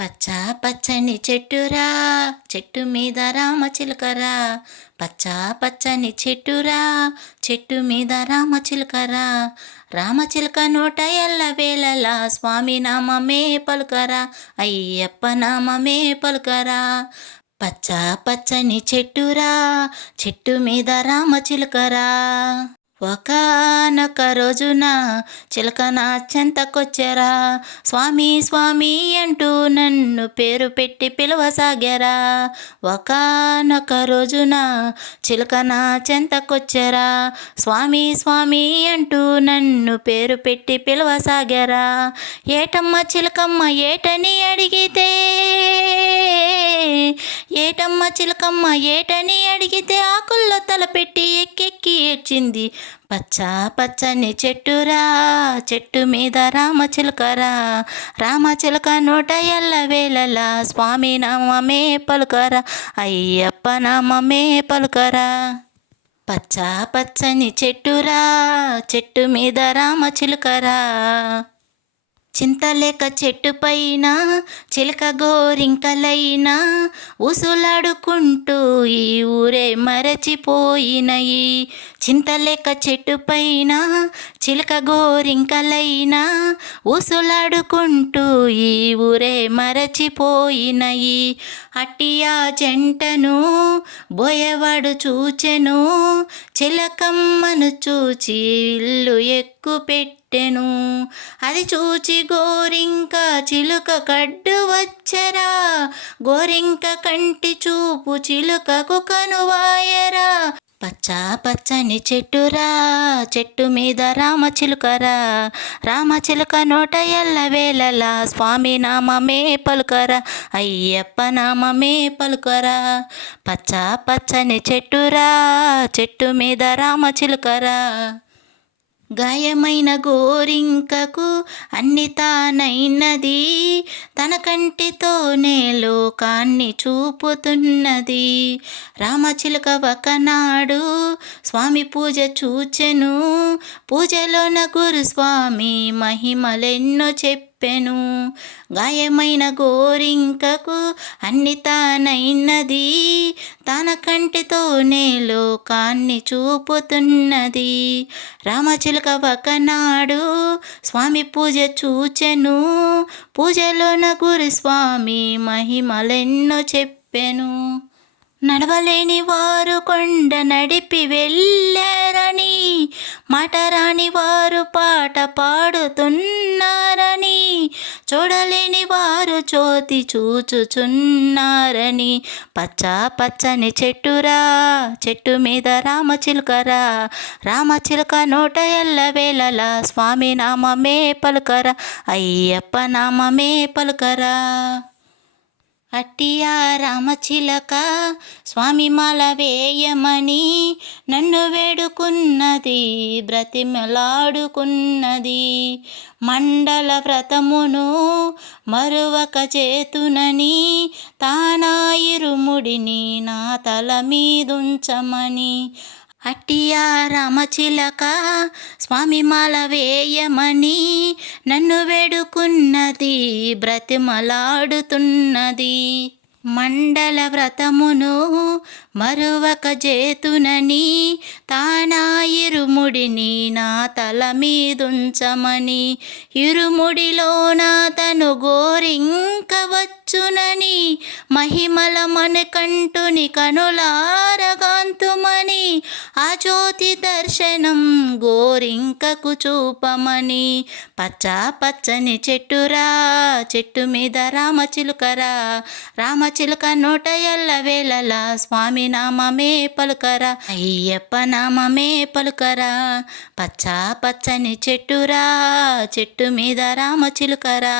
పచ్చ పచ్చని చెట్టురా చెట్టు మీద రామ చిలుకరా. పచ్చ పచ్చని చెట్టురా చెట్టు మీద రామ చిలుకరా. రామచిలుక నోట ఎల్ల వేళలా స్వామి నామమే పలుకరా అయ్యప్ప నామమే పలుకరా. పచ్చ పచ్చని చెట్టురా చెట్టు మీద రామ చిలుకరా. ఒకనొక రోజున చిలక నా చెంతకొచ్చెరా? స్వామి స్వామి అంటూ నన్ను పేరు పెట్టి పిలవసాగారా? ఒకనొక రోజున చిలక నా చెంతకొచ్చెరా? స్వామి స్వామి అంటూ నన్ను పేరు పెట్టి పిలవసాగారా? ఏటమ్మ చిలకమ్మ ఏటని అడిగితే? ఏటమ్మ చిలకమ్మ ఏటని అడిగితే ఆకుల్లో తలపెట్టి ఎక్కెక్కి ఏడ్చింది. పచ్చ పచ్చని చెట్టురా చెట్టు మీద రామచిలకరా రామచిలక నోట ఎల్ల వేళలా స్వామి నామమే పలుకరా అయ్యప్ప నామమే పలుకరా. పచ్చ పచ్చని చెట్టురా చెట్టు మీద రామచిలుకరా చింతలేక చెట్టు పైన చిలక గోరింకలైనా ఉసులాడుకుంటూ ఈ ఊరే మరచిపోయినయి. చింతలేక చెట్టు పైన చిలక గోరింకలైనా ఉసులాడుకుంటూ ఈ ఊరే మరచిపోయినయి. అట్టియా జంటను బోయవాడు చూచెను చిలకమ్మను చూచి ఇల్లు ఎక్కు పెట్టెను. అది చూచి గోరింక చిలుక కడ్డు వచ్చరా. గోరింక కంటి చూపు చిలుకకు కనువాయరా. పచ్చ పచ్చని చెట్టురా చెట్టు మీద రామచిలుకరా రామచిలుక నోట ఎల్ల వేలలా స్వామి నామమే పలుకరా అయ్యప్ప నామమే పలుకరా. పచ్చ పచ్చని చెట్టురా చెట్టు మీద రామచిలుకరా గాయమైన గోరింకకు అన్ని తానైనది. తన కంటితోనే లోకాన్ని చూపుతున్నది. రామచిలుక ఒకనాడు స్వామి పూజ చూచెను. పూజలోన గురుస్వామి మహిమలెన్నో చెప్పెను. గాయమైన గోరింకకు అన్ని తానైనది తన కంటితోనే లోకాన్ని చూపుతున్నది. రామచిలుక ఒకనాడు స్వామి పూజ చూచెను. పూజలోన గురుస్వామి మహిమలెన్నో చెప్పెను. నడవలేని వారు కొండ నడిపి వెళ్ళారని మాట రాని వారు పాట పాడుతున్న చూడలేని వారు జ్యోతి చూచుచున్నారని. పచ్చ పచ్చని చెట్టురా చెట్టు మీద రామచిలుకరా రామచిలుక నోట ఎల్ల వేళలా స్వామి నామమే పలుకరా. అయ్యప్ప నామమే పలుకరా. అట్టియా రామచిలక స్వామి మాల వేయమని నన్ను వేడుకున్నది బ్రతిమలాడుకున్నది. మండల వ్రతమును మరువక చేతునని తానాయిరుముడిని నా తల మీదుంచమని అట్టియా రామచిలక స్వామి మాల వేయమని నన్ను వేడుకున్నది బ్రతిమలాడుతున్నది. మండల వ్రతమును మరువక జేతునని తానా ఇరుముడిని నా తల మీదుంచమని ఇరుముడిలో నా తను గోరింక వచ్చునని మహిమల మనకంటుని కనులారగాంతుమని ఆ జ్యోతి దర్శనం గోరింకకు చూపమని. పచ్చ పచ్చని చెట్టురా చెట్టు మీద రామచిలుకరా రామచిలుక నోట ఎల్ల వేళలా స్వామి నామమే పలుకరా. అయ్యప్ప నామమే పలుకరా. పచ్చ పచ్చని చెట్టురా చెట్టు మీద రామచిలుకరా